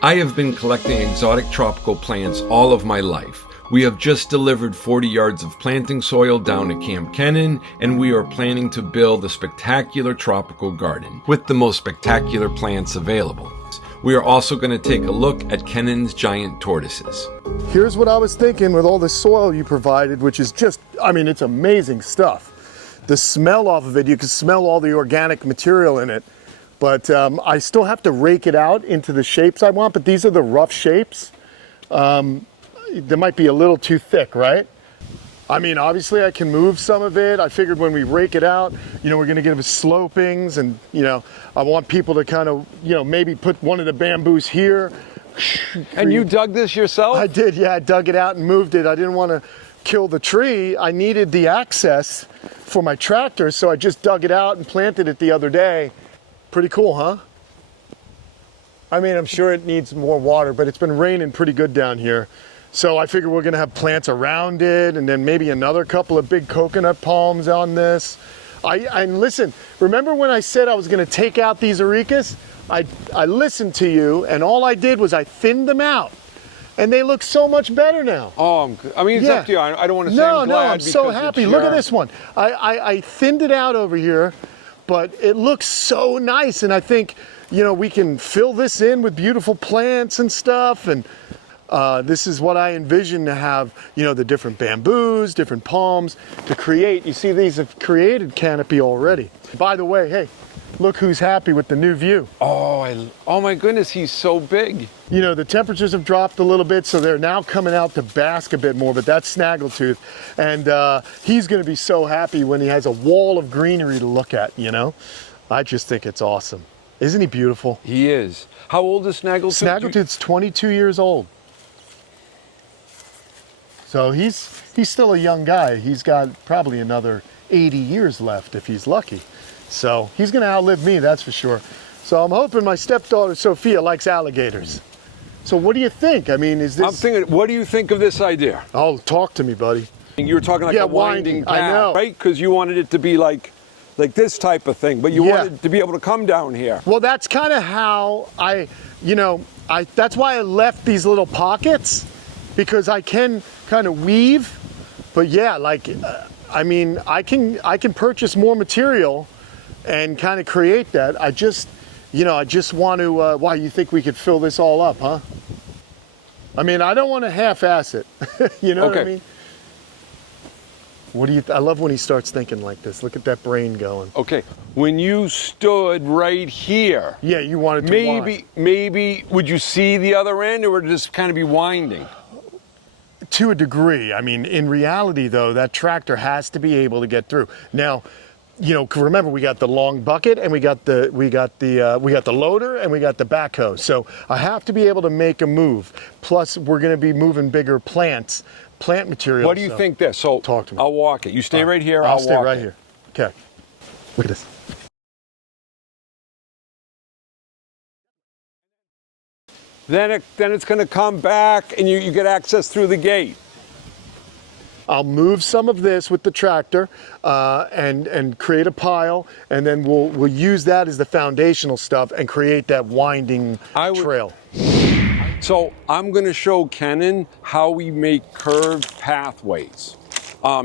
I have been collecting exotic tropical plants all of my life. We have just delivered 40 yards of planting soil down to Kamp Kenan, and we are planning to build a spectacular tropical garden with the most spectacular plants available. We are also going to take a look at Kenan's giant tortoises. Here's what I was thinking with all the soil you provided, which is just, I mean, it's amazing stuff. The smell off of it, you can smell all the organic material in it. But I still have to rake it out into the shapes I want, but these are the rough shapes. They might be a little too thick, right? I mean, obviously I can move some of it. I figured when we rake it out, you know, we're gonna give it slopings, and, you know, I want people to kind of, you know, maybe put one of the bamboos here. And you dug this yourself? I did, yeah, I dug it out and moved it. I didn't want to kill the tree. I needed the access for my tractor, so I just dug it out and planted it the other day. Pretty cool, huh? I mean, I'm sure it needs more water, but it's been raining pretty good down here. So I figure we're gonna have plants around it, and then maybe another couple of big coconut palms on this. And listen, remember when I said I was gonna take out these arecas? I listened to you, and all I did was I thinned them out. And they look so much better now. Oh, I mean, it's up to you. I don't want to say I'm glad. No, I'm so happy. Look at this one. I thinned it out over here, but it looks so nice, and I think, you know, we can fill this in with beautiful plants and stuff, and this is what I envision to have, you know, the different bamboos, different palms to create. You see, these have created canopy already. By the way, hey, look who's happy with the new view. Oh my goodness, he's so big. You know, the temperatures have dropped a little bit, so they're now coming out to bask a bit more, but that's Snaggletooth. And he's gonna be so happy when he has a wall of greenery to look at, you know? I just think it's awesome. Isn't he beautiful? He is. How old is Snaggletooth? Snaggletooth's 22 years old. So he's still a young guy. He's got probably another 80 years left if he's lucky. So he's gonna outlive me, that's for sure. So I'm hoping my stepdaughter Sophia likes alligators. So what do you think? I mean, is this... I'm thinking, what do you think of this idea? Oh, talk to me, buddy. You were talking like a winding path, I know. right? Because you wanted it to be like this type of thing, but you wanted to be able to come down here. Well, that's kind of how that's why I left these little pockets, because I can kind of weave. But yeah, like, I mean, I can purchase more material and kind of create that. I just want to, why, you think we could fill this all up, huh? I mean, I don't want to half-ass it. You know what I mean? What do you, I love when he starts thinking like this. Look at that brain going. Okay, when you stood right here. Yeah, you wanted to wind. Maybe, would you see the other end, or would it just kind of be winding? To a degree. I mean, in reality though, that tractor has to be able to get through. Now, you know, remember, we got the long bucket, and we got the loader, and we got the backhoe. So I have to be able to make a move. Plus, we're going to be moving bigger plant material. What do you think this? So talk to me. I'll walk it. You stay right here. I'll stay walk right it. here. Okay. Look at this. Then it's going to come back, and you get access through the gate. I'll move some of this with the tractor and create a pile, and then we'll use that as the foundational stuff and create that winding trail. So I'm going to show Kenan how we make curved pathways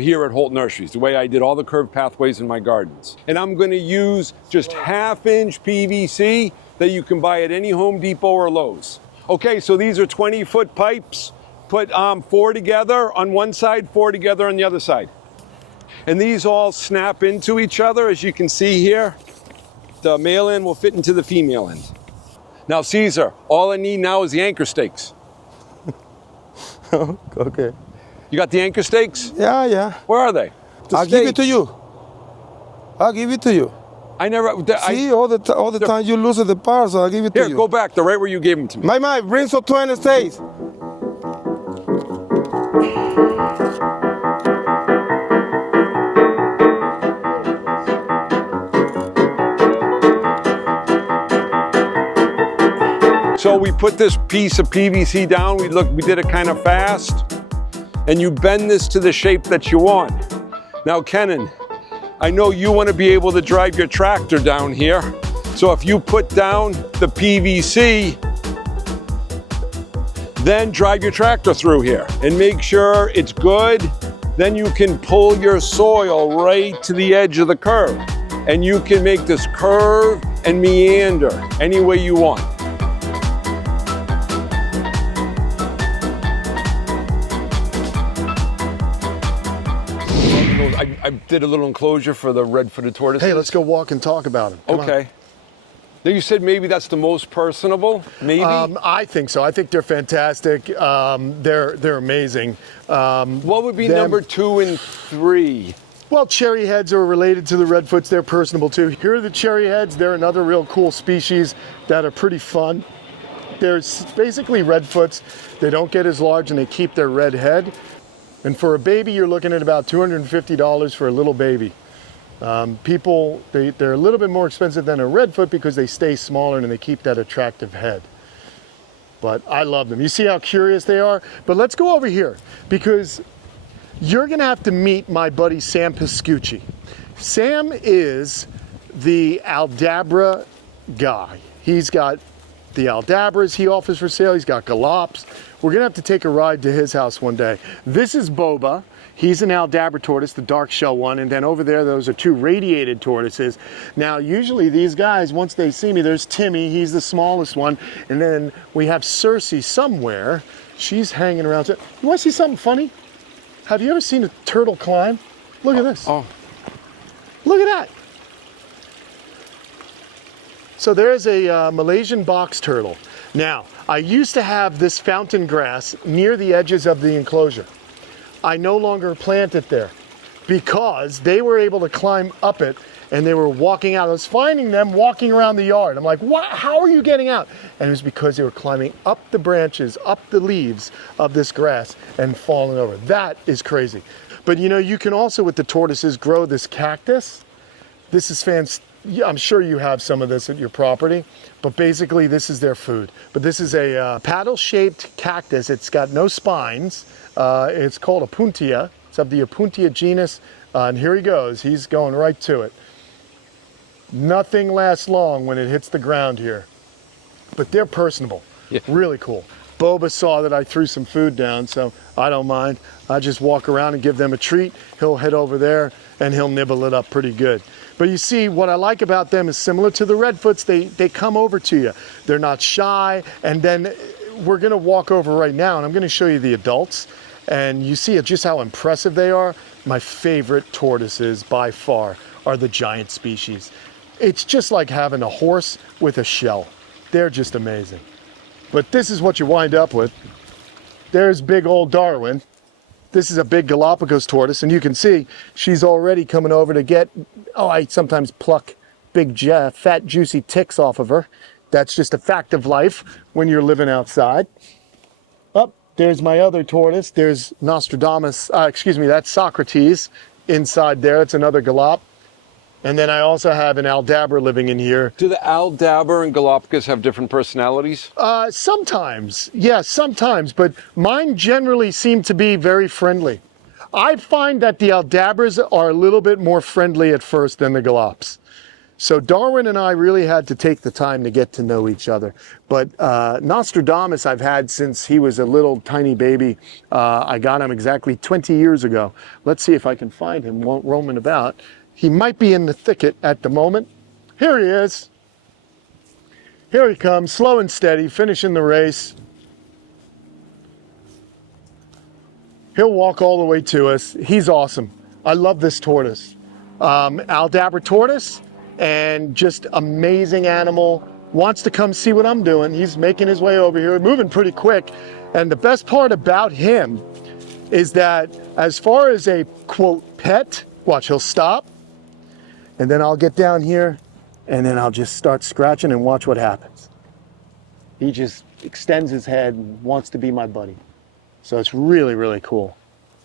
here at Holt Nurseries, the way I did all the curved pathways in my gardens. And I'm going to use just 1/2-inch PVC that you can buy at any Home Depot or Lowe's. Okay, so these are 20-foot pipes. Put 4 together on one side, 4 together on the other side. And these all snap into each other, as you can see here. The male end will fit into the female end. Now, Caesar, all I need now is the anchor stakes. Okay. You got the anchor stakes? Yeah. Where are they? I'll give it to you. I'll give it to you. I never... See, all the time you lose the parts, so I'll give it to you. Here, go back. They're right where you gave them to me. My, bring some 20 stakes. So we put this piece of PVC down. We did it kind of fast. And you bend this to the shape that you want. Now, Kenan, I know you want to be able to drive your tractor down here. So if you put down the PVC, Then drive your tractor through here and make sure it's good. Then you can pull your soil right to the edge of the curve. And you can make this curve and meander any way you want. I did a little enclosure for the red-footed tortoises. Hey, let's go walk and talk about them. Okay. Now you said maybe that's the most personable, maybe? I think so. I think they're fantastic. They're amazing. What would be number 2 and 3? Well, cherry heads are related to the redfoots. They're personable too. Here are the cherry heads. They're another real cool species that are pretty fun. They're basically redfoots. They don't get as large and they keep their red head. And for a baby, you're looking at about $250 for a little baby. People, they're a little bit more expensive than a redfoot because they stay smaller and they keep that attractive head. But I love them. You see how curious they are? But let's go over here because you're gonna have to meet my buddy Sam Piscucci. Sam is the Aldabra guy. He's got the Aldabras he offers for sale. He's got galops. We're gonna have to take a ride to his house one day. This is Boba. He's an Aldabra tortoise, the dark shell one, and then over there, those are 2 radiated tortoises. Now, usually these guys, once they see me, there's Timmy, he's the smallest one, and then we have Cersei somewhere. She's hanging around. You wanna see something funny? Have you ever seen a turtle climb? Look at this. Oh. Look at that. So there's a Malaysian box turtle. Now, I used to have this fountain grass near the edges of the enclosure. I no longer plant it there because they were able to climb up it and they were walking out. I was finding them walking around the yard. I'm like, what? How are you getting out? And it was because they were climbing up the branches, up the leaves of this grass and falling over. That is crazy. But you know, you can also, with the tortoises, grow this cactus. This is fantastic. I'm sure you have some of this at your property, but basically this is their food. But this is a paddle-shaped cactus. It's got no spines. It's called Opuntia. It's of the Opuntia genus. And here he goes. He's going right to it. Nothing lasts long when it hits the ground here. But they're personable. Yeah. Really cool. Boba saw that I threw some food down, so I don't mind. I just walk around and give them a treat. He'll head over there and he'll nibble it up pretty good. But you see, what I like about them is similar to the redfoots. They come over to you. They're not shy. And then we're gonna walk over right now and I'm gonna show you the adults. And you see just how impressive they are. My favorite tortoises by far are the giant species. It's just like having a horse with a shell. They're just amazing. But this is what you wind up with. There's big old Darwin. This is a big Galapagos tortoise, and you can see she's already coming over to get, I sometimes pluck big, fat, juicy ticks off of her. That's just a fact of life when you're living outside. Oh, there's my other tortoise. There's Nostradamus, that's Socrates inside there. It's another Galap. And then I also have an Aldabra living in here. Do the Aldabra and Galapagos have different personalities? Sometimes, yes, sometimes, but mine generally seem to be very friendly. I find that the Aldabras are a little bit more friendly at first than the Galaps. So Darwin and I really had to take the time to get to know each other. But Nostradamus I've had since he was a little tiny baby. I got him exactly 20 years ago. Let's see if I can find him roaming about. He might be in the thicket at the moment. Here he is. Here he comes, slow and steady, finishing the race. He'll walk all the way to us. He's awesome. I love this tortoise. Aldabra tortoise, and just amazing animal. Wants to come see what I'm doing. He's making his way over here, moving pretty quick. And the best part about him is that as far as a, quote, pet, watch, he'll stop. And then I'll get down here and then I'll just start scratching and watch what happens. He just extends his head and wants to be my buddy. So it's really, really cool.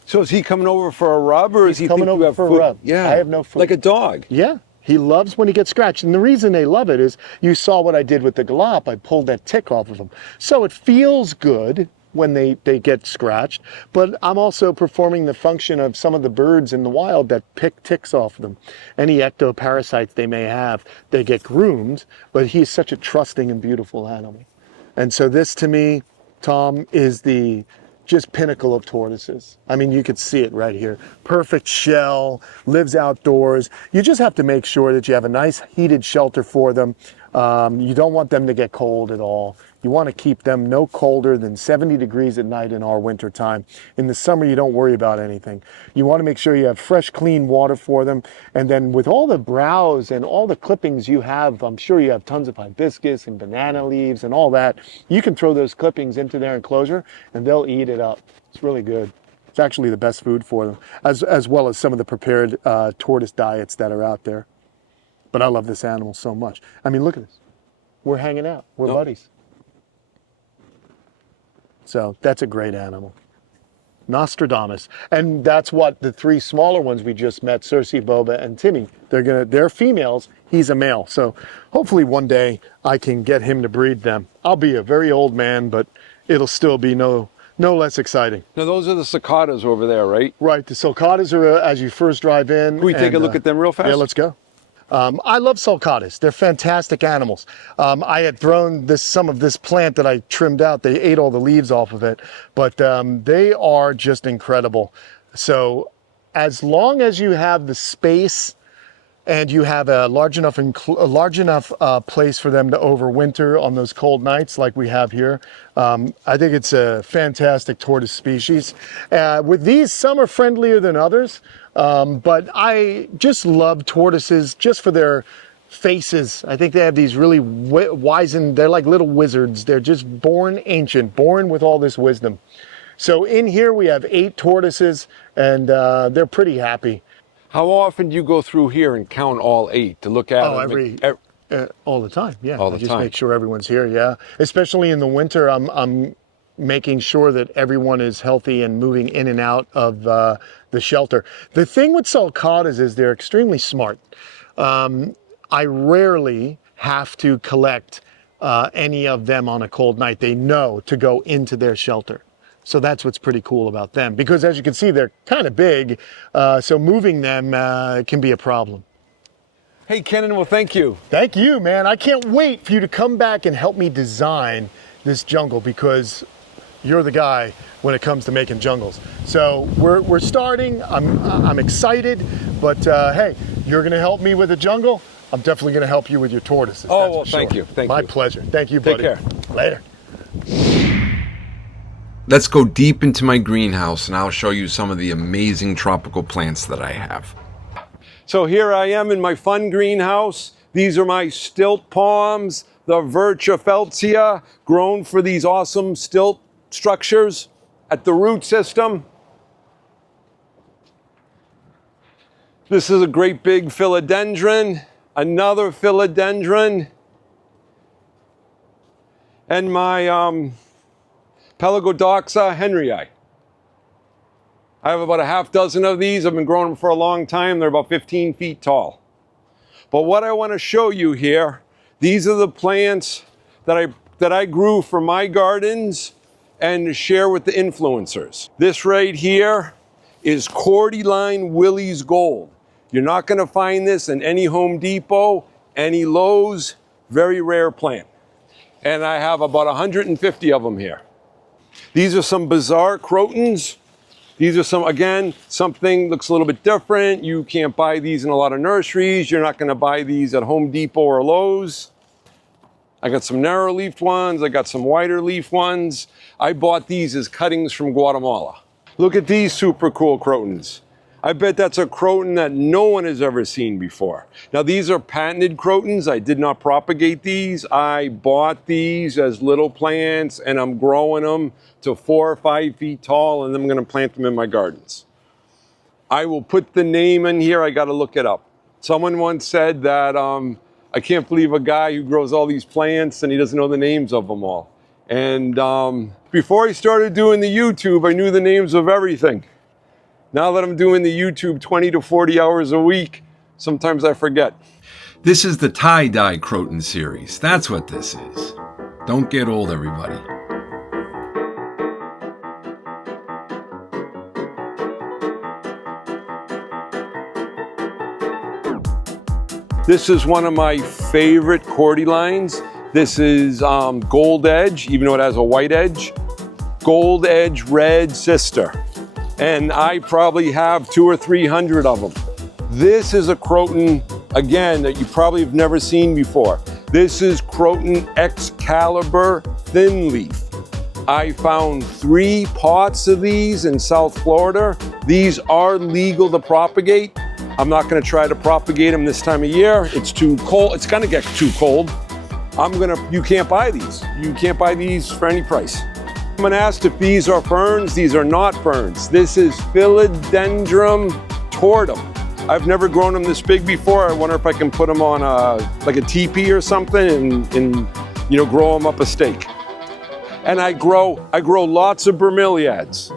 So is he coming over for a rub or is he coming over for a rub? Yeah. I have no food. Like a dog? Yeah. He loves when he gets scratched. And the reason they love it is you saw what I did with the Galap. I pulled that tick off of him. So it feels good when they get scratched, but I'm also performing the function of some of the birds in the wild that pick ticks off them. Any ectoparasites they may have, they get groomed, but he's such a trusting and beautiful animal. And so this to me, Tom, is the just pinnacle of tortoises. I mean, you could see it right here. Perfect shell, lives outdoors. You just have to make sure that you have a nice heated shelter for them. You don't want them to get cold at all. You want to keep them no colder than 70 degrees at night in our winter time. In the summer, you don't worry about anything. You want to make sure you have fresh, clean water for them. And then with all the browse and all the clippings you have, I'm sure you have tons of hibiscus and banana leaves and all that. You can throw those clippings into their enclosure and they'll eat it up. It's really good. It's actually the best food for them, as well as some of the prepared tortoise diets that are out there. But I love this animal so much. I mean, look at this. We're hanging out. We're buddies. So that's a great animal. Nostradamus. And that's what the three smaller ones we just met, Cersei, Boba, and Timmy, they're females. He's a male. So hopefully one day I can get him to breed them. I'll be a very old man, but it'll still be no less exciting. Now those are the Sulcatas over there, right? Right. The Sulcatas are as you first drive in. Can we take a look at them real fast? Yeah, let's go. I love Sulcatas. They're fantastic animals. I had thrown some of this plant that I trimmed out. They ate all the leaves off of it, but they are just incredible. So as long as you have the space and you have a large enough place for them to overwinter on those cold nights like we have here, I think it's a fantastic tortoise species. With these, some are friendlier than others. But I just love tortoises just for their faces. I think they have these really wizened, they're like little wizards. They're just born ancient, born with all this wisdom. So in here we have 8 tortoises and they're pretty happy. How often do you go through here and count all 8 to look at them? All the time, yeah. All the just time. Make sure everyone's here, yeah. Especially in the winter, I'm making sure that everyone is healthy and moving in and out of the shelter. The thing with Sulcatas is they're extremely smart. I rarely have to collect any of them on a cold night. They know to go into their shelter. So that's what's pretty cool about them. Because as you can see, they're kind of big, so moving them can be a problem. Hey, Kenan, well, thank you. Thank you, man. I can't wait for you to come back and help me design this jungle because you're the guy when it comes to making jungles. So we're starting. I'm excited, but hey, you're gonna help me with the jungle. I'm definitely gonna help you with your tortoises. Oh, well, thank you. Thank you. My pleasure. Thank you, buddy. Take care. Later. Let's go deep into my greenhouse and I'll show you some of the amazing tropical plants that I have. So here I am in my fun greenhouse. These are my stilt palms, the Virchofeltia, grown for these awesome stilt structures at the root system. This is a great big philodendron, another philodendron, and my Pelagodoxa henryi. I have about a half dozen of these. I've been growing them for a long time. They're about 15 feet tall. But what I want to show you here, these are the plants that I grew for my gardens and to share with the influencers. This right here is Cordyline Willie's Gold. You're not going to find this in any Home Depot, any Lowe's, very rare plant. And I have about 150 of them here. These are some bizarre crotons. These are some, again, something looks a little bit different. You can't buy these in a lot of nurseries. You're not going to buy these at Home Depot or Lowe's. I got some narrow-leafed ones. I got some wider-leaf ones. I bought these as cuttings from Guatemala. Look at these super cool crotons. I bet that's a croton that no one has ever seen before. Now, these are patented crotons. I did not propagate these. I bought these as little plants, and I'm growing them to 4 or 5 feet tall, and then I'm going to plant them in my gardens. I will put the name in here. I got to look it up. Someone once said that I can't believe a guy who grows all these plants and he doesn't know the names of them all. And before I started doing the YouTube, I knew the names of everything. Now that I'm doing the YouTube 20 to 40 hours a week, sometimes I forget. This is the tie-dye croton series. That's what this is. Don't get old, everybody. This is one of my favorite Cordylines. This is gold edge, even though it has a white edge. gold edge red sister. And I probably have 200 or 300 of them. This is a Croton, again, that you probably have never seen before. This is Croton Excalibur Thin Leaf. I found 3 pots of these in South Florida. These are legal to propagate. I'm not gonna try to propagate them this time of year. It's too cold, it's gonna get too cold. You can't buy these. You can't buy these for any price. I'm gonna ask if these are ferns. These are not ferns. This is Philodendron tortum. I've never grown them this big before. I wonder if I can put them on like a teepee or something and grow them up a stake. And I grow lots of bromeliads.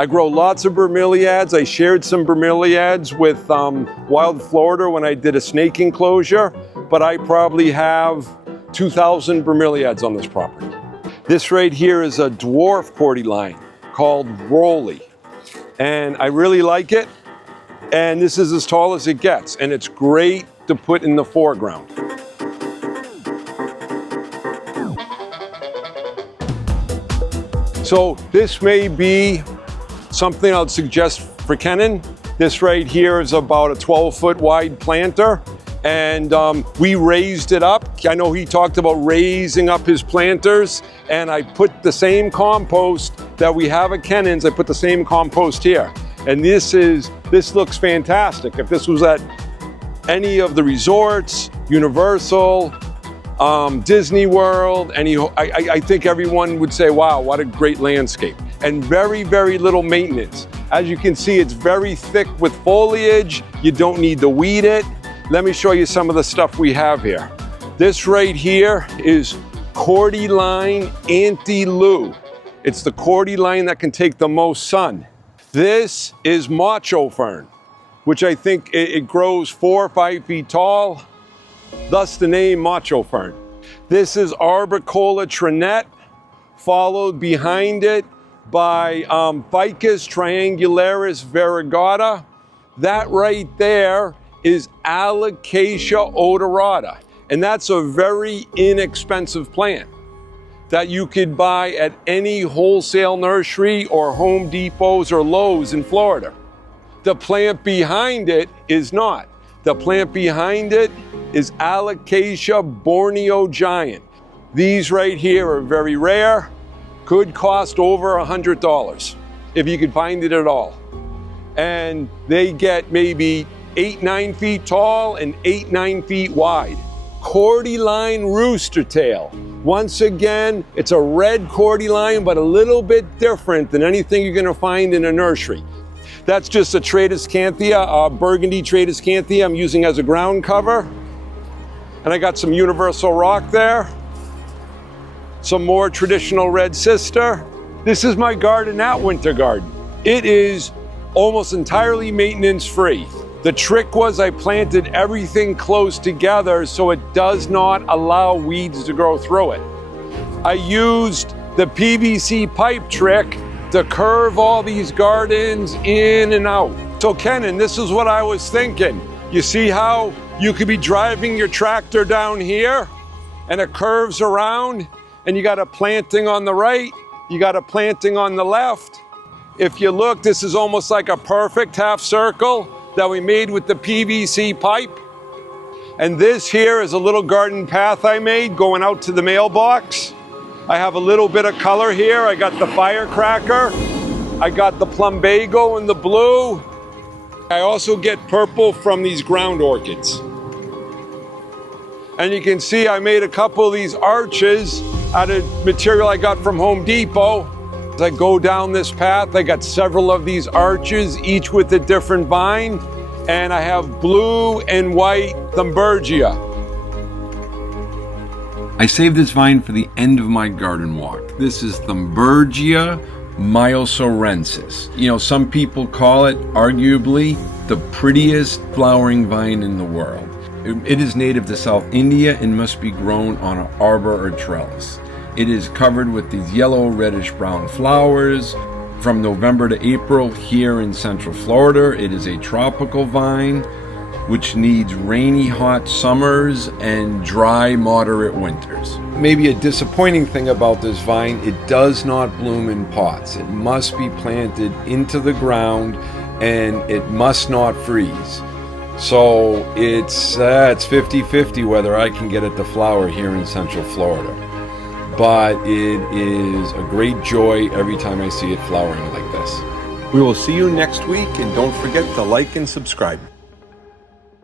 I shared some bromeliads with Wild Florida when I did a snake enclosure, but I probably have 2,000 bromeliads on this property. This right here is a dwarf cordyline called Rolly. And I really like it. And this is as tall as it gets. And it's great to put in the foreground. So this may be something I'd suggest for Kenan. This right here is about a 12-foot wide planter. And we raised it up. I know he talked about raising up his planters, and I put the same compost that we have at Kenan's, I put the same compost here. And this looks fantastic. If this was at any of the resorts, Universal, Disney World, I think everyone would say, wow, what a great landscape. And very, very little maintenance. As you can see, it's very thick with foliage. You don't need to weed it. Let me show you some of the stuff we have here. This right here is cordyline antilou. It's the cordyline that can take the most sun. This is macho fern, which I think it grows 4 or 5 feet tall, thus the name macho fern. This is Arbicola trinette, followed behind it by Ficus triangularis variegata. That right there is Alocasia odorata, and that's a very inexpensive plant that you could buy at any wholesale nursery or Home Depots or Lowe's in Florida. The plant behind it is not. The plant behind it is Alocasia Borneo giant. These right here are very rare, could cost over $100 if you could find it at all. And they get maybe 8-9 feet tall and 8-9 feet wide. Cordyline rooster tail. Once again, it's a red cordyline, but a little bit different than anything you're gonna find in a nursery. That's just a Tradescanthia, a burgundy Tradescanthia I'm using as a ground cover. And I got some universal rock there. Some more traditional red sister. This is my garden at Winter Garden. It is almost entirely maintenance free. The trick was I planted everything close together so it does not allow weeds to grow through it. I used the PVC pipe trick to curve all these gardens in and out. So Kenan, this is what I was thinking. You see how you could be driving your tractor down here and it curves around and you got a planting on the right, you got a planting on the left. If you look, this is almost like a perfect half circle that we made with the PVC pipe. And this here is a little garden path I made going out to the mailbox. I have a little bit of color here. I got the firecracker. I got the plumbago in the blue. I also get purple from these ground orchids. And you can see I made a couple of these arches out of material I got from Home Depot. As I go down this path, I got several of these arches, each with a different vine, and I have blue and white Thunbergia. I saved this vine for the end of my garden walk. This is Thunbergia myosorensis. Some people call it, arguably, the prettiest flowering vine in the world. It is native to South India and must be grown on an arbor or trellis. It is covered with these yellow, reddish brown flowers from November to April here in Central Florida. It is a tropical vine which needs rainy, hot summers and dry, moderate winters. Maybe a disappointing thing about this vine, it does not bloom in pots. It must be planted into the ground and it must not freeze. So it's 50-50 whether I can get it to flower here in Central Florida. But it is a great joy every time I see it flowering like this. We will see you next week, and don't forget to like and subscribe.